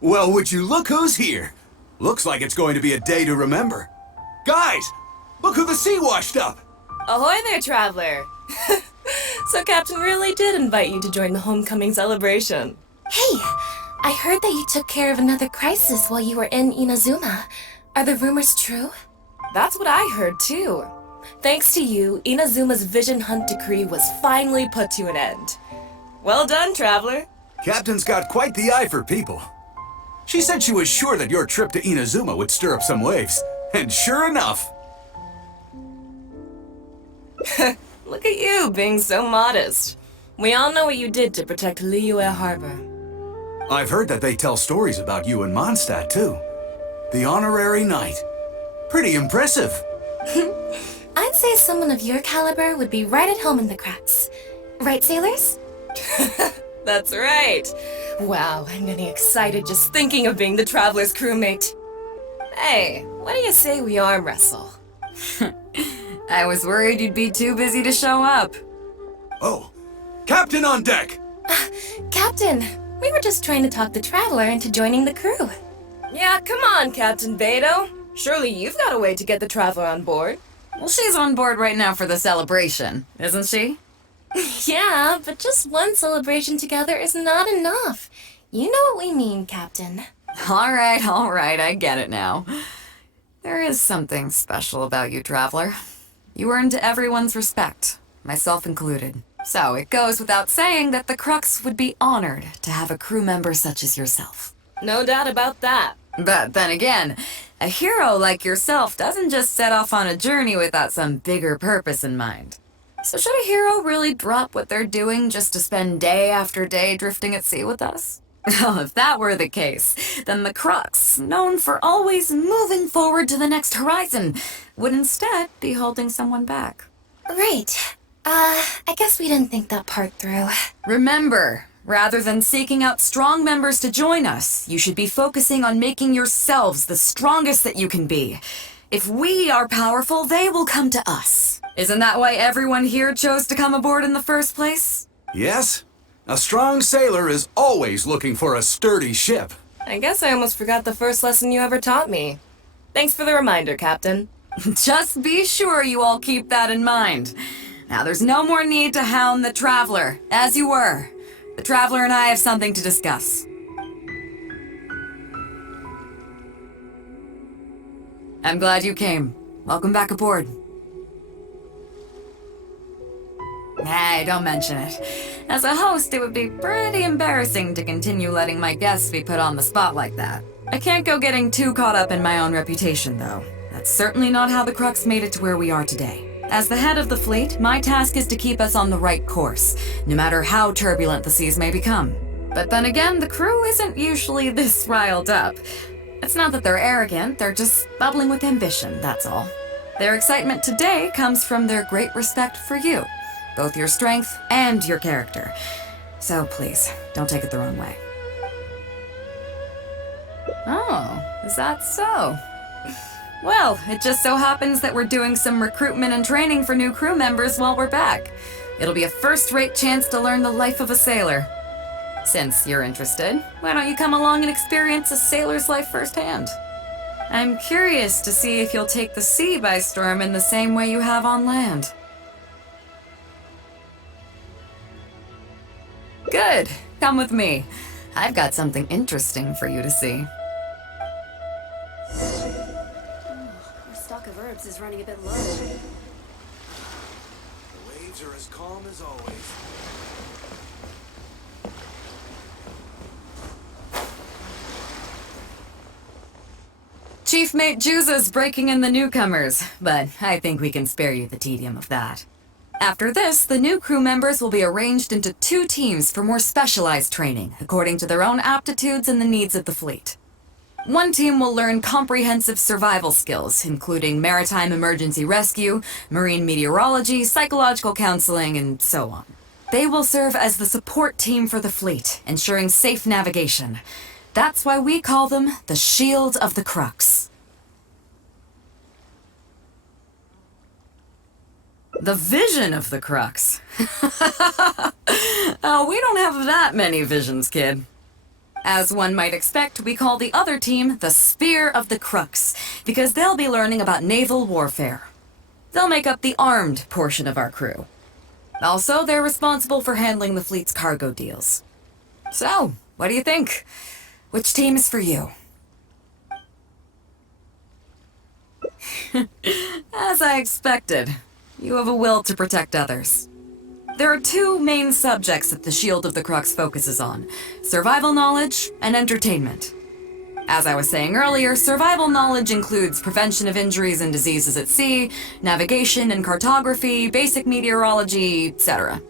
Well, would you look who's here? Looks like it's going to be a day to remember. Guys, look who the sea washed up! Ahoy there, traveler! So Captain really did invite you to join the homecoming celebration. Hey, I heard that you took care of another crisis while you were in Inazuma. Are the rumors true? That's what I heard too. Thanks to you, Inazuma's Vision Hunt decree was finally put to an end. Well done, traveler. Captain's got quite the eye for people. She said she was sure that your trip to Inazuma would stir up some waves. And sure enough... Look at you, being so modest. We all know what you did to protect Liyue Harbor. I've heard that they tell stories about you in Mondstadt, too. The honorary knight. Pretty impressive. I'd say someone of your caliber would be right at home in the Crux. Right, sailors? That's right. Wow, I'm getting excited just thinking of being the Traveler's crewmate. Hey, what do you say we arm wrestle? I was worried you'd be too busy to show up. Oh, Captain on deck! Captain, we were just trying to talk the Traveler into joining the crew. Yeah, come on, Captain Beidou. Surely you've got a way to get the Traveler on board. Well, she's on board right now for the celebration, isn't she? Yeah, but just one celebration together is not enough. You know what we mean, Captain. All right, I get it now. There is something special about you, Traveler. You earned everyone's respect, myself included. So it goes without saying that the Crux would be honored to have a crew member such as yourself. No doubt about that. But then again, a hero like yourself doesn't just set off on a journey without some bigger purpose in mind. So should a hero really drop what they're doing just to spend day after day drifting at sea with us? Well, if that were the case, then the Crux, known for always moving forward to the next horizon, would instead be holding someone back. Right. I guess we didn't think that part through. Remember, rather than seeking out strong members to join us, you should be focusing on making yourselves the strongest that you can be. If we are powerful, they will come to us. Isn't that why everyone here chose to come aboard in the first place? Yes? A strong sailor is always looking for a sturdy ship. I guess I almost forgot the first lesson you ever taught me. Thanks for the reminder, Captain. Just be sure you all keep that in mind. Now, there's no more need to hound the Traveler, as you were. The Traveler and I have something to discuss. I'm glad you came. Welcome back aboard. Hey, don't mention it. As a host, it would be pretty embarrassing to continue letting my guests be put on the spot like that. I can't go getting too caught up in my own reputation, though. That's certainly not how the Crux made it to where we are today. As the head of the fleet, my task is to keep us on the right course, no matter how turbulent the seas may become. But then again, the crew isn't usually this riled up. It's not that they're arrogant, they're just bubbling with ambition, that's all. Their excitement today comes from their great respect for you, both your strength and your character. So please, don't take it the wrong way. Oh, is that so? Well, it just so happens that we're doing some recruitment and training for new crew members while we're back. It'll be a first-rate chance to learn the life of a sailor. Since you're interested, why don't you come along and experience a sailor's life firsthand? I'm curious to see if you'll take the sea by storm in the same way you have on land. Good. Come with me. I've got something interesting for you to see. Our stock of herbs is running a bit low. The waves are as calm as always. Chief Mate Juza's breaking in the newcomers, but I think we can spare you the tedium of that. After this, the new crew members will be arranged into 2 teams for more specialized training, according to their own aptitudes and the needs of the fleet. One team will learn comprehensive survival skills, including maritime emergency rescue, marine meteorology, psychological counseling, and so on. They will serve as the support team for the fleet, ensuring safe navigation. That's why we call them the Shield of the Crux. The vision of the Crux. Oh, we don't have that many visions, kid. As one might expect, we call the other team the Spear of the Crux, because they'll be learning about naval warfare. They'll make up the armed portion of our crew. Also, they're responsible for handling the fleet's cargo deals. So, what do you think? Which team is for you? As I expected, you have a will to protect others. There are two main subjects that the Shield of the Crux focuses on: survival knowledge and entertainment. As I was saying earlier, survival knowledge includes prevention of injuries and diseases at sea, navigation and cartography, basic meteorology, etc.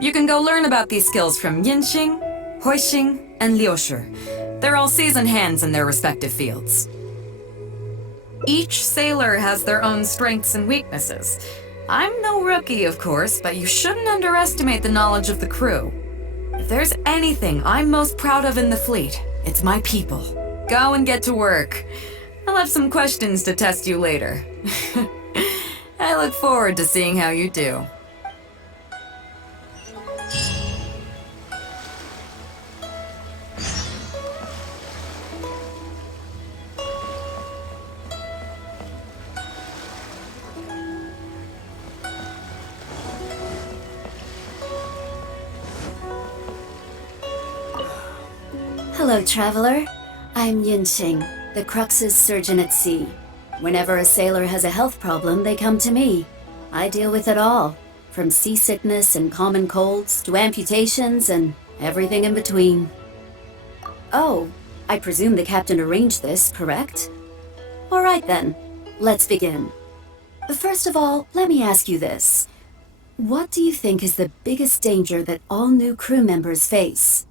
You can go learn about these skills from Yinxing, Huixing, and Liushi. They're all seasoned hands in their respective fields. Each sailor has their own strengths and weaknesses. I'm no rookie, of course, but you shouldn't underestimate the knowledge of the crew. If there's anything I'm most proud of in the fleet, it's my people. Go and get to work. I'll have some questions to test you later. I look forward to seeing how you do. Hello, traveler. I'm Yinxing, the Crux's surgeon at sea. Whenever a sailor has a health problem, they come to me. I deal with it all, from seasickness and common colds to amputations and everything in between. Oh, I presume the captain arranged this, correct? All right then, let's begin. First of all, let me ask you this. What do you think is the biggest danger that all new crew members face?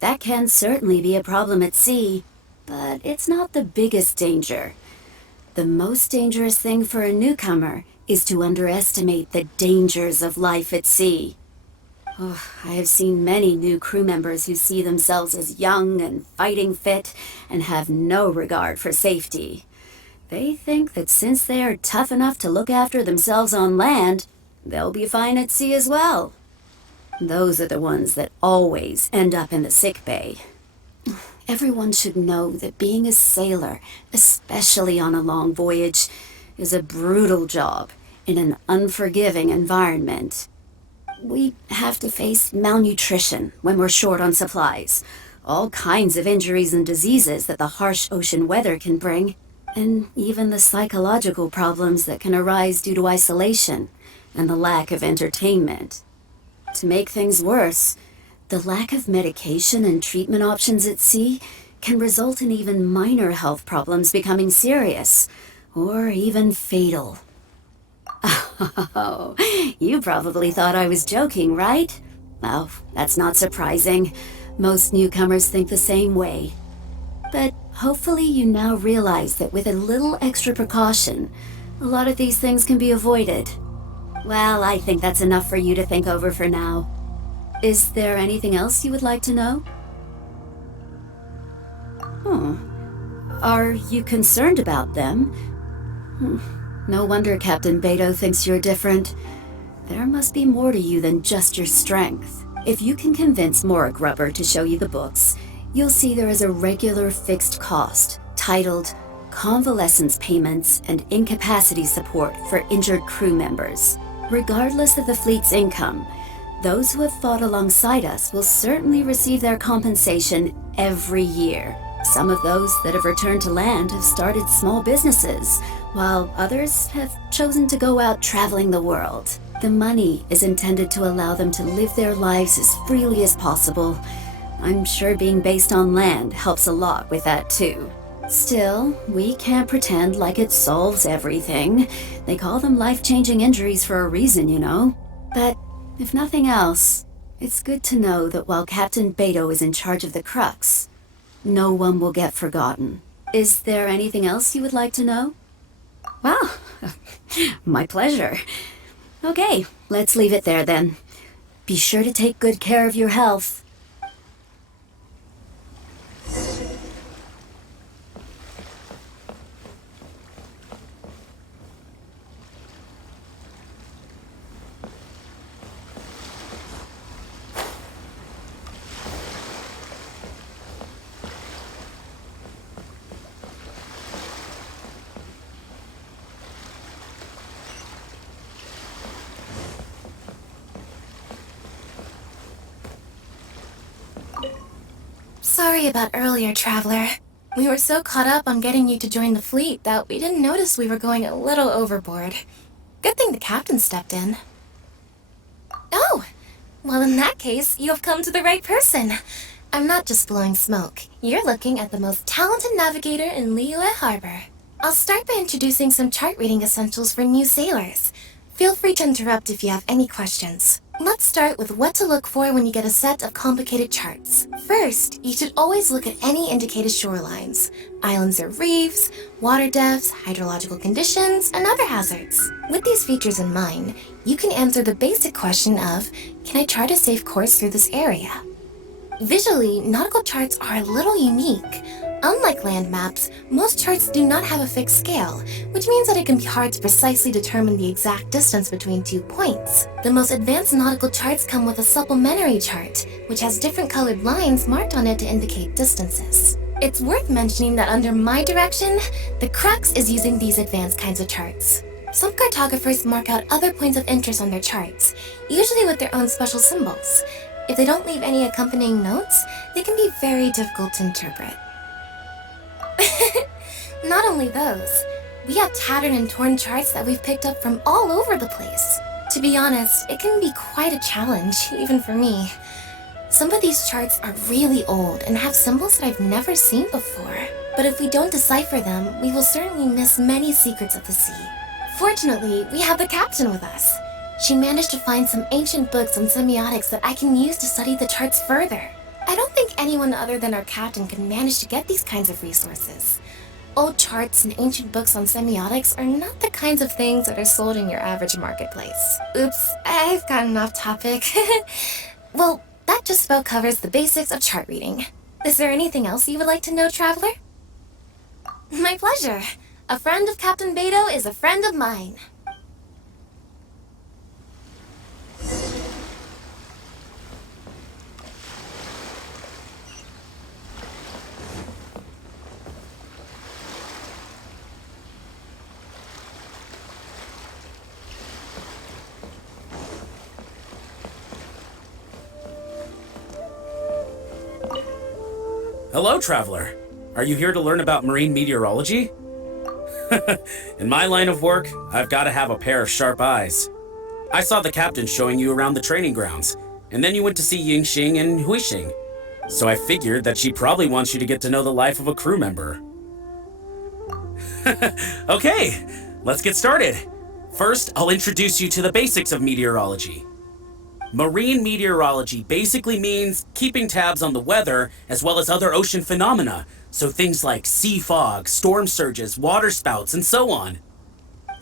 That can certainly be a problem at sea, but it's not the biggest danger. The most dangerous thing for a newcomer is to underestimate the dangers of life at sea. Oh, I have seen many new crew members who see themselves as young and fighting fit and have no regard for safety. They think that since they are tough enough to look after themselves on land, they'll be fine at sea as well. Those are the ones that always end up in the sick bay. Everyone should know that being a sailor, especially on a long voyage, is a brutal job in an unforgiving environment. We have to face malnutrition when we're short on supplies, all kinds of injuries and diseases that the harsh ocean weather can bring, and even the psychological problems that can arise due to isolation and the lack of entertainment. To make things worse, the lack of medication and treatment options at sea can result in even minor health problems becoming serious, or even fatal. Oh, you probably thought I was joking, right? Well, that's not surprising. Most newcomers think the same way. But hopefully you now realize that with a little extra precaution, a lot of these things can be avoided. Well, I think that's enough for you to think over for now. Is there anything else you would like to know? Are you concerned about them? No wonder Captain Beidou thinks you're different. There must be more to you than just your strength. If you can convince Mora Grubber to show you the books, you'll see there is a regular fixed cost, titled Convalescence Payments and Incapacity Support for Injured Crew Members. Regardless of the fleet's income, those who have fought alongside us will certainly receive their compensation every year. Some of those that have returned to land have started small businesses, while others have chosen to go out traveling the world. The money is intended to allow them to live their lives as freely as possible. I'm sure being based on land helps a lot with that too. Still, we can't pretend like it solves everything. They call them life-changing injuries for a reason, you know. But if nothing else, it's good to know that while Captain Beidou is in charge of the Crux, no one will get forgotten. Is there anything else you would like to know? Well, my pleasure. Okay, let's leave it there then. Be sure to take good care of your health. Sorry about earlier, Traveler. We were so caught up on getting you to join the fleet that we didn't notice we were going a little overboard. Good thing the captain stepped in. Oh! Well, in that case, you have come to the right person. I'm not just blowing smoke. You're looking at the most talented navigator in Liyue Harbor. I'll start by introducing some chart reading essentials for new sailors. Feel free to interrupt if you have any questions. Let's start with what to look for when you get a set of complicated charts. First, you should always look at any indicated shorelines, islands or reefs, water depths, hydrological conditions, and other hazards. With these features in mind, you can answer the basic question of, can I chart a safe course through this area? Visually, nautical charts are a little unique. Unlike land maps, most charts do not have a fixed scale, which means that it can be hard to precisely determine the exact distance between 2 points. The most advanced nautical charts come with a supplementary chart, which has different colored lines marked on it to indicate distances. It's worth mentioning that under my direction, the Crux is using these advanced kinds of charts. Some cartographers mark out other points of interest on their charts, usually with their own special symbols. If they don't leave any accompanying notes, they can be very difficult to interpret. Not only those, we have tattered and torn charts that we've picked up from all over the place. To be honest, it can be quite a challenge, even for me. Some of these charts are really old and have symbols that I've never seen before. But if we don't decipher them, we will certainly miss many secrets of the sea. Fortunately, we have the captain with us. She managed to find some ancient books on semiotics that I can use to study the charts further. I don't think anyone other than our captain could manage to get these kinds of resources. Old charts and ancient books on semiotics are not the kinds of things that are sold in your average marketplace. Oops, I've gotten off topic. Well, that just about covers the basics of chart reading. Is there anything else you would like to know, Traveler? My pleasure. A friend of Captain Beidou is a friend of mine. Hello, Traveler. Are you here to learn about marine meteorology? In my line of work, I've got to have a pair of sharp eyes. I saw the captain showing you around the training grounds, and then you went to see Yingxing and Huixing. So I figured that she probably wants you to get to know the life of a crew member. Okay, let's get started. First, I'll introduce you to the basics of meteorology. Marine meteorology basically means keeping tabs on the weather as well as other ocean phenomena, so things like sea fog, storm surges, water spouts, and so on.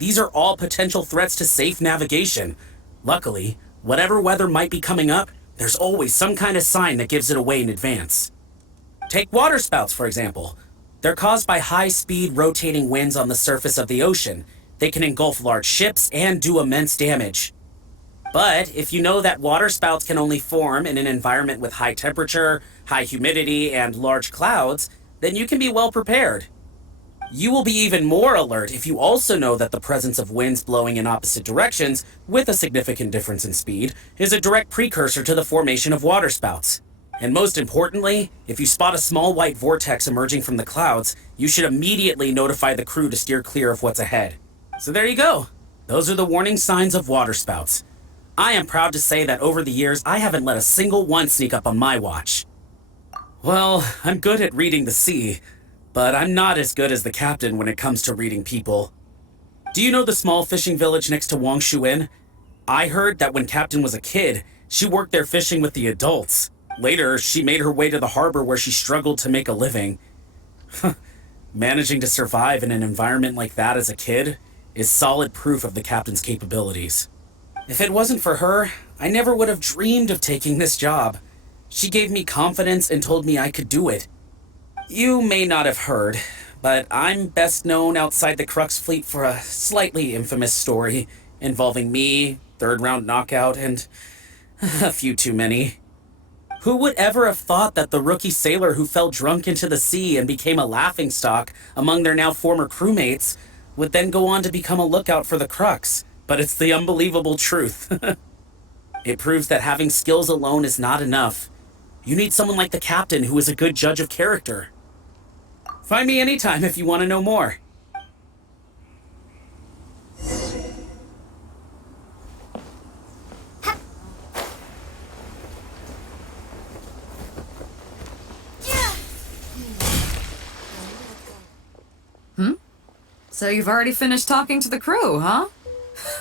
These are all potential threats to safe navigation. Luckily, whatever weather might be coming up, there's always some kind of sign that gives it away in advance. Take water spouts, for example. They're caused by high-speed rotating winds on the surface of the ocean. They can engulf large ships and do immense damage. But if you know that water spouts can only form in an environment with high temperature, high humidity, and large clouds, then you can be well prepared. You will be even more alert if you also know that the presence of winds blowing in opposite directions, with a significant difference in speed, is a direct precursor to the formation of water spouts. And most importantly, if you spot a small white vortex emerging from the clouds, you should immediately notify the crew to steer clear of what's ahead. So there you go. Those are the warning signs of water spouts. I am proud to say that over the years, I haven't let a single one sneak up on my watch. Well, I'm good at reading the sea, but I'm not as good as the captain when it comes to reading people. Do you know the small fishing village next to Wangshuin? I heard that when Captain was a kid, she worked there fishing with the adults. Later, she made her way to the harbor where she struggled to make a living. Managing to survive in an environment like that as a kid is solid proof of the captain's capabilities. If it wasn't for her, I never would have dreamed of taking this job. She gave me confidence and told me I could do it. You may not have heard, but I'm best known outside the Crux fleet for a slightly infamous story involving me, third-round knockout, and a few too many. Who would ever have thought that the rookie sailor who fell drunk into the sea and became a laughingstock among their now former crewmates would then go on to become a lookout for the Crux? But it's the unbelievable truth. It proves that having skills alone is not enough. You need someone like the captain who is a good judge of character. Find me anytime if you want to know more. So you've already finished talking to the crew, huh?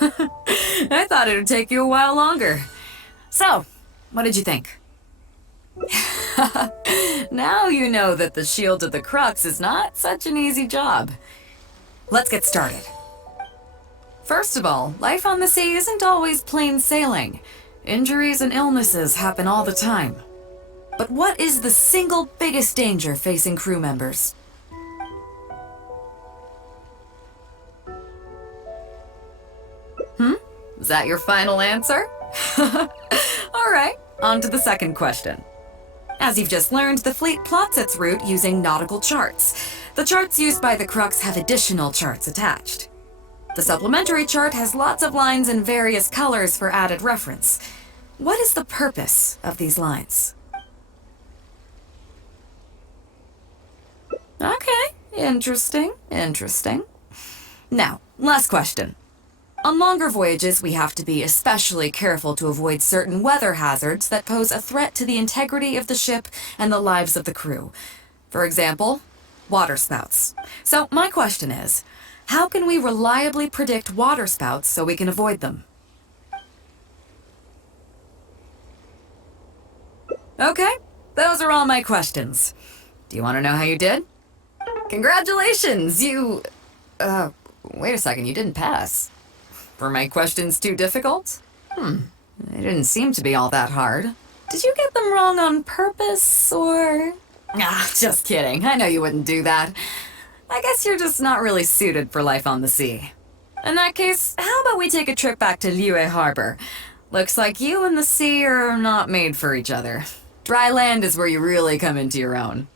I thought it would take you a while longer. So, what did you think? Now you know that the shield of the Crux is not such an easy job. Let's get started. First of all, life on the sea isn't always plain sailing. Injuries and illnesses happen all the time. But what is the single biggest danger facing crew members? Is that your final answer? All right, on to the second question. As you've just learned, the fleet plots its route using nautical charts. The charts used by the Crux have additional charts attached. The supplementary chart has lots of lines in various colors for added reference. What is the purpose of these lines? Okay, interesting. Now, last question. On longer voyages, we have to be especially careful to avoid certain weather hazards that pose a threat to the integrity of the ship and the lives of the crew. For example, waterspouts. So my question is, how can we reliably predict waterspouts so we can avoid them? Okay, those are all my questions. Do you want to know how you did? Congratulations, wait a second, you didn't pass. Were my questions too difficult? They didn't seem to be all that hard. Did you get them wrong on purpose, or...? Just kidding. I know you wouldn't do that. I guess you're just not really suited for life on the sea. In that case, how about we take a trip back to Liyue Harbor? Looks like you and the sea are not made for each other. Dry land is where you really come into your own.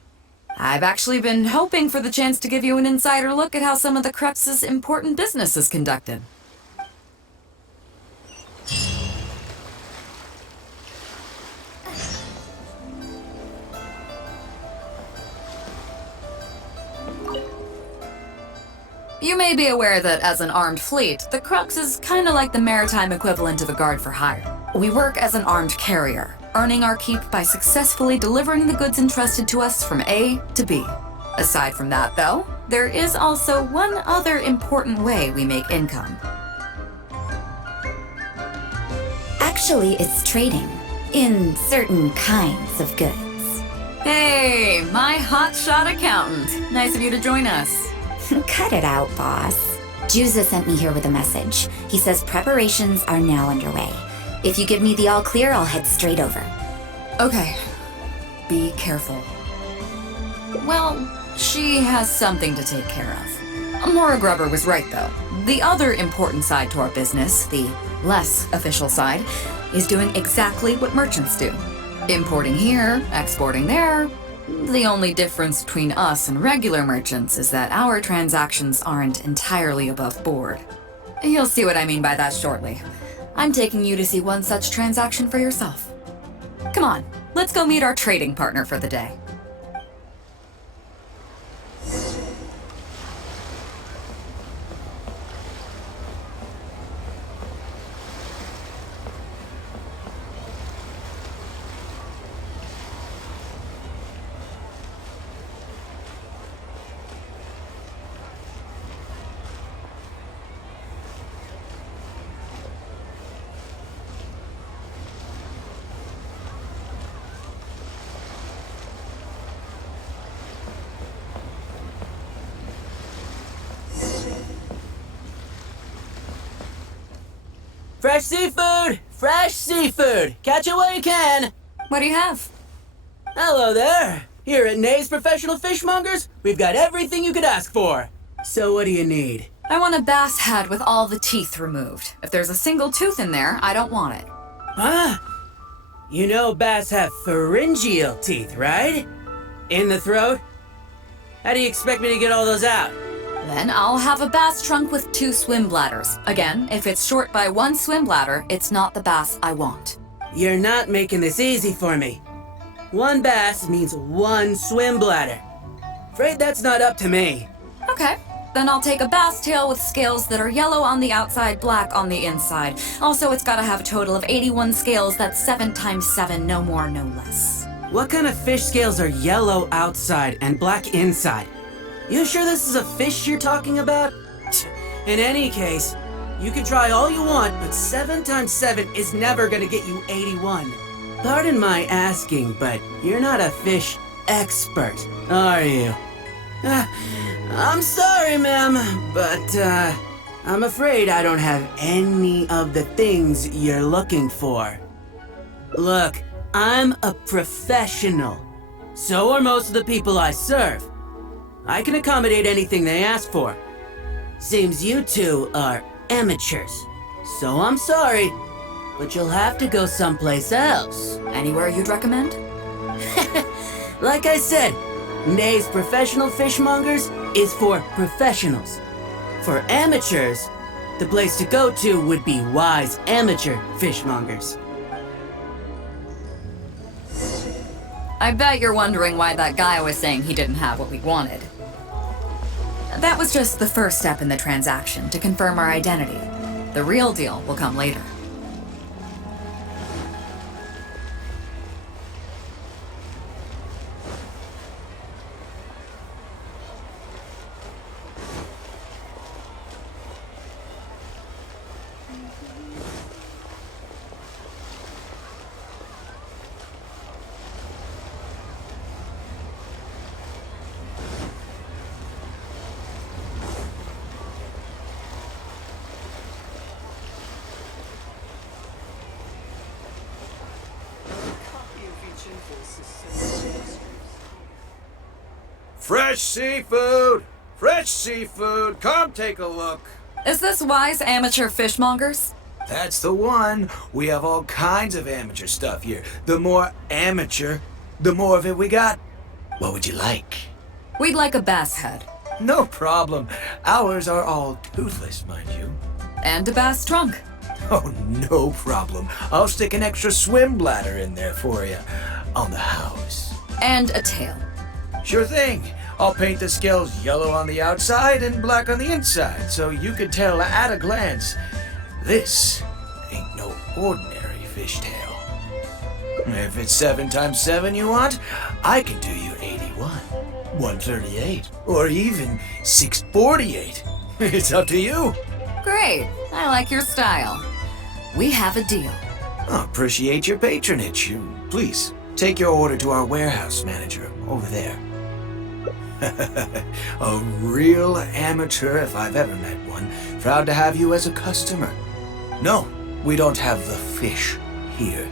I've actually been hoping for the chance to give you an insider look at how some of the Crux's important business is conducted. You may be aware that as an armed fleet, the Crux is kinda like the maritime equivalent of a guard for hire. We work as an armed carrier, earning our keep by successfully delivering the goods entrusted to us from A to B. Aside from that, though, there is also one other important way we make income. Actually, it's trading in certain kinds of goods. Hey, my hotshot accountant. Nice of you to join us. Cut it out, boss. Juza sent me here with a message. He says preparations are now underway. If you give me the all clear, I'll head straight over. Okay. Be careful. Well, she has something to take care of. Maura Grubber was right, though. The other important side to our business, the less official side, is doing exactly what merchants do. Importing here, exporting there. The only difference between us and regular merchants is that our transactions aren't entirely above board. You'll see what I mean by that shortly. I'm taking you to see one such transaction for yourself. Come on, let's go meet our trading partner for the day. Fresh seafood! Fresh seafood! Catch it while you can! What do you have? Hello there! Here at Nay's Professional Fishmongers, we've got everything you could ask for. So what do you need? I want a bass head with all the teeth removed. If there's a single tooth in there, I don't want it. Huh? You know bass have pharyngeal teeth, right? In the throat? How do you expect me to get all those out? Then I'll have a bass trunk with 2 swim bladders. Again, if it's short by 1 swim bladder, it's not the bass I want. You're not making this easy for me. One bass means one swim bladder. Afraid that's not up to me. Okay. Then I'll take a bass tail with scales that are yellow on the outside, black on the inside. Also, it's gotta have a total of 81 scales. That's 7 times 7, no more, no less. What kind of fish scales are yellow outside and black inside? You sure this is a fish you're talking about? In any case, you can try all you want, but 7 times 7 is never gonna get you 81. Pardon my asking, but you're not a fish expert, are you? I'm sorry, ma'am, but I'm afraid I don't have any of the things you're looking for. Look, I'm a professional. So are most of the people I serve. I can accommodate anything they ask for. Seems you two are amateurs. So I'm sorry, but you'll have to go someplace else. Anywhere you'd recommend? Like I said, Nay's Professional Fishmongers is for professionals. For amateurs, the place to go to would be Wise Amateur Fishmongers. I bet you're wondering why that guy was saying he didn't have what we wanted. That was just the first step in the transaction to confirm our identity. The real deal will come later. Fresh seafood! Fresh seafood! Come take a look! Is this Wise Amateur Fishmongers? That's the one. We have all kinds of amateur stuff here. The more amateur, the more of it we got. What would you like? We'd like a bass head. No problem. Ours are all toothless, mind you. And a bass trunk. Oh, no problem. I'll stick an extra swim bladder in there for you. On the house. And a tail. Sure thing. I'll paint the scales yellow on the outside and black on the inside, so you can tell at a glance, this ain't no ordinary fishtail. If it's 7 times 7 you want, I can do you 81, 138, or even 648. It's up to you. Great. I like your style. We have a deal. I appreciate your patronage. Please, take your order to our warehouse manager over there. A real amateur if I've ever met one. Proud to have you as a customer. No, we don't have the fish here.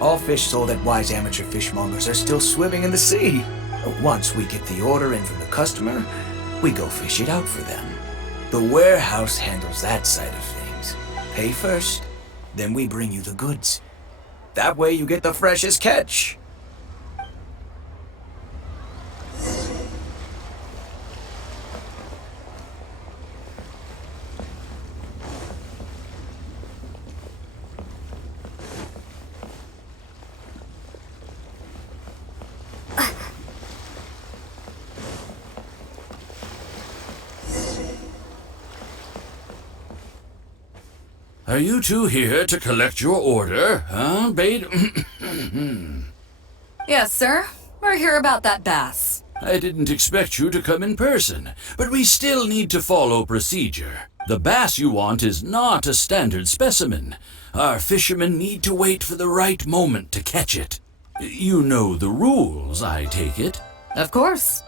All fish sold at Wise Amateur Fishmongers are still swimming in the sea. Once we get the order in from the customer, we go fish it out for them. The warehouse handles that side of things. Pay first, then we bring you the goods. That way you get the freshest catch. Are you two here to collect your order, huh, Beidou? Yes, sir. We're here about that bass. I didn't expect you to come in person, but we still need to follow procedure. The bass you want is not a standard specimen. Our fishermen need to wait for the right moment to catch it. You know the rules, I take it? Of course.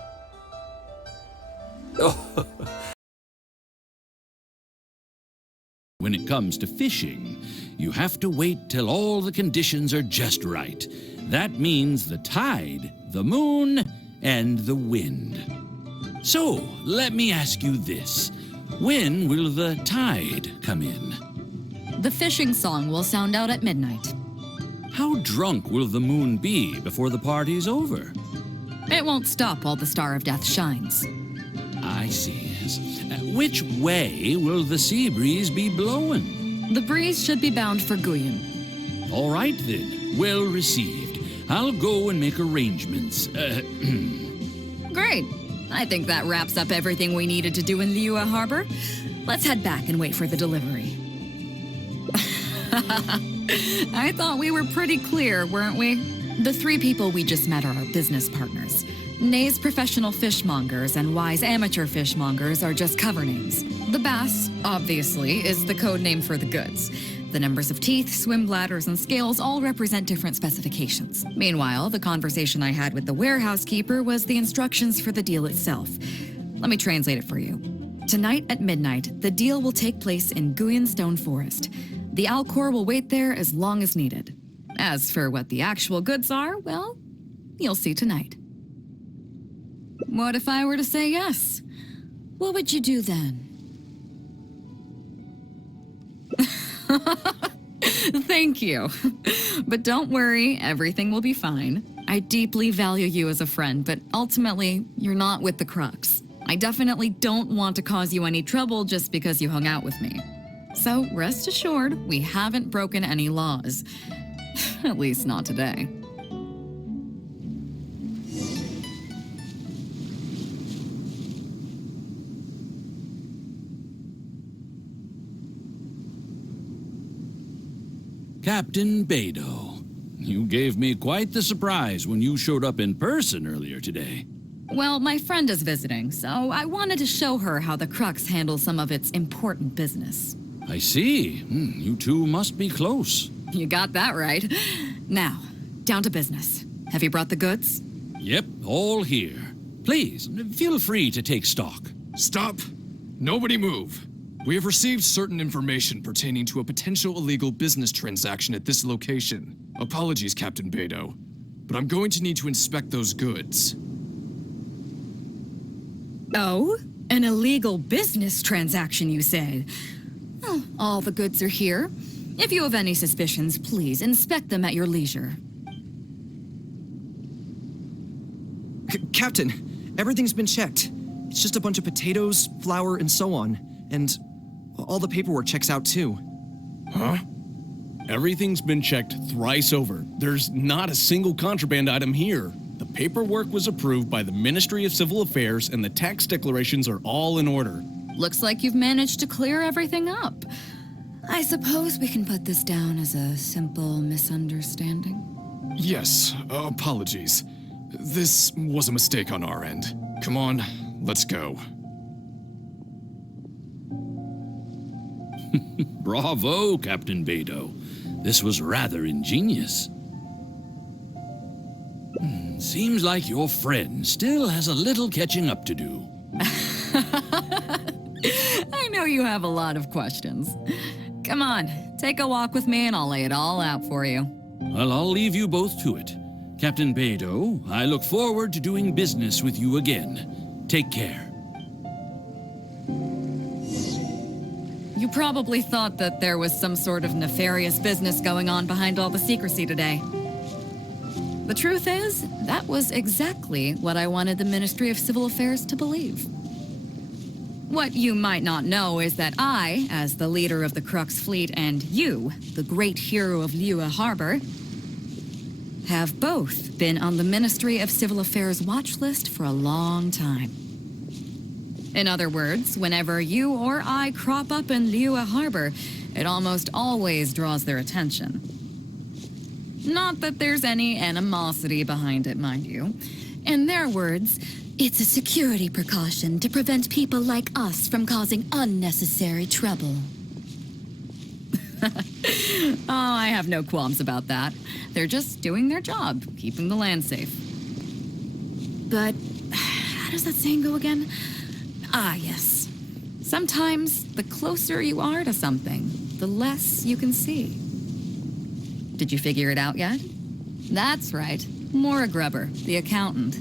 When it comes to fishing, you have to wait till all the conditions are just right. That means the tide, the moon, and the wind. So, let me ask you this. When will the tide come in? The fishing song will sound out at midnight. How drunk will the moon be before the party's over? It won't stop while the Star of Death shines. I see. Which way will the sea breeze be blowing? The breeze should be bound for Guyun. All right then, well received. I'll go and make arrangements. Great. I think that wraps up everything we needed to do in Liyue Harbor. Let's head back and wait for the delivery. I thought we were pretty clear, weren't we? The three people we just met are our business partners. Nay's professional fishmongers and Y's amateur fishmongers are just cover names. The bass, obviously, is the code name for the goods. The numbers of teeth, swim bladders, and scales all represent different specifications. Meanwhile, the conversation I had with the warehouse keeper was the instructions for the deal itself. Let me translate it for you. Tonight at midnight, the deal will take place in Guyun Stone Forest. The Alcor will wait there as long as needed. As for what the actual goods are, well, you'll see tonight. What if I were to say yes? What would you do then? Thank you. But don't worry, everything will be fine. I deeply value you as a friend, but ultimately, you're not with the Crux. I definitely don't want to cause you any trouble just because you hung out with me. So rest assured, we haven't broken any laws. At least not today. Captain Beidou, you gave me quite the surprise when you showed up in person earlier today. Well, my friend is visiting, so I wanted to show her how the Crux handles some of its important business. I see. You two must be close. You got that right. Now, down to business. Have you brought the goods? Yep, all here. Please, feel free to take stock. Stop! Nobody move! We have received certain information pertaining to a potential illegal business transaction at this location. Apologies, Captain Beidou, but I'm going to need to inspect those goods. Oh? An illegal business transaction, you say? Well, all the goods are here. If you have any suspicions, please inspect them at your leisure. Captain, everything's been checked. It's just a bunch of potatoes, flour, and so on. And all the paperwork checks out too. Huh? Everything's been checked thrice over. There's not a single contraband item here. The paperwork was approved by the Ministry of Civil Affairs and the tax declarations are all in order. Looks like you've managed to clear everything up. I suppose we can put this down as a simple misunderstanding. Yes, apologies. This was a mistake on our end. Come on, let's go. Bravo, Captain Beidou. This was rather ingenious. Seems like your friend still has a little catching up to do. I know you have a lot of questions. Come on, take a walk with me and I'll lay it all out for you. Well, I'll leave you both to it. Captain Beidou, I look forward to doing business with you again. Take care. You probably thought that there was some sort of nefarious business going on behind all the secrecy today. The truth is, that was exactly what I wanted the Ministry of Civil Affairs to believe. What you might not know is that I, as the leader of the Crux fleet, and you, the great hero of Liyue Harbor, have both been on the Ministry of Civil Affairs watch list for a long time. In other words, whenever you or I crop up in Liyue Harbor, it almost always draws their attention. Not that there's any animosity behind it, mind you. In their words, it's a security precaution to prevent people like us from causing unnecessary trouble. Oh, I have no qualms about that. They're just doing their job, keeping the land safe. But how does that saying go again? Ah, yes. Sometimes the closer you are to something, the less you can see. Did you figure it out yet? That's right. Maura Grubber, the accountant.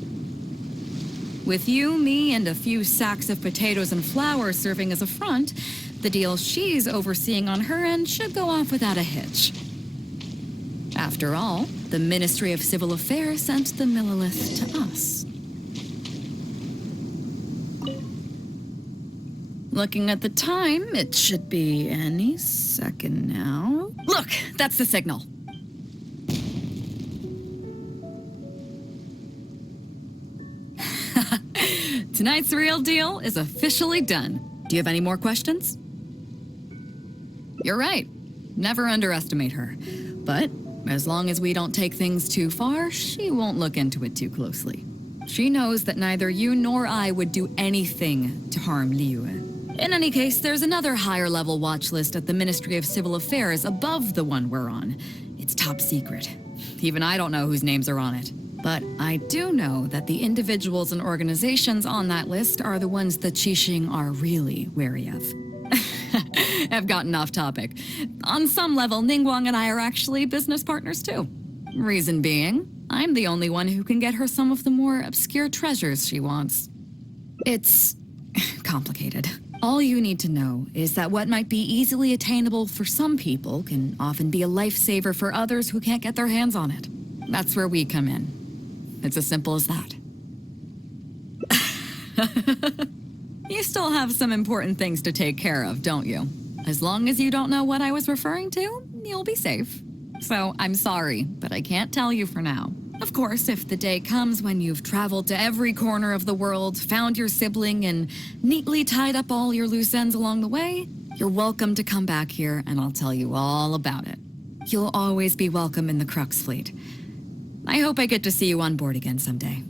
With you, me, and a few sacks of potatoes and flour serving as a front, the deal she's overseeing on her end should go off without a hitch. After all, the Ministry of Civil Affairs sent the Millilith to us. Looking at the time, it should be any second now. Look, that's the signal. Tonight's real deal is officially done. Do you have any more questions? You're right. Never underestimate her. But as long as we don't take things too far, she won't look into it too closely. She knows that neither you nor I would do anything to harm Liu. In any case, there's another higher-level watch list at the Ministry of Civil Affairs above the one we're on. It's top secret. Even I don't know whose names are on it. But I do know that the individuals and organizations on that list are the ones the Qixing are really wary of. I've gotten off topic. On some level, Ningguang and I are actually business partners too. Reason being, I'm the only one who can get her some of the more obscure treasures she wants. It's complicated. All you need to know is that what might be easily attainable for some people can often be a lifesaver for others who can't get their hands on it. That's where we come in. It's as simple as that. You still have some important things to take care of, don't you? As long as you don't know what I was referring to, you'll be safe. So I'm sorry, but I can't tell you for now. Of course, if the day comes when you've traveled to every corner of the world, found your sibling, and neatly tied up all your loose ends along the way, you're welcome to come back here and I'll tell you all about it. You'll always be welcome in the Crux fleet. I hope I get to see you on board again someday.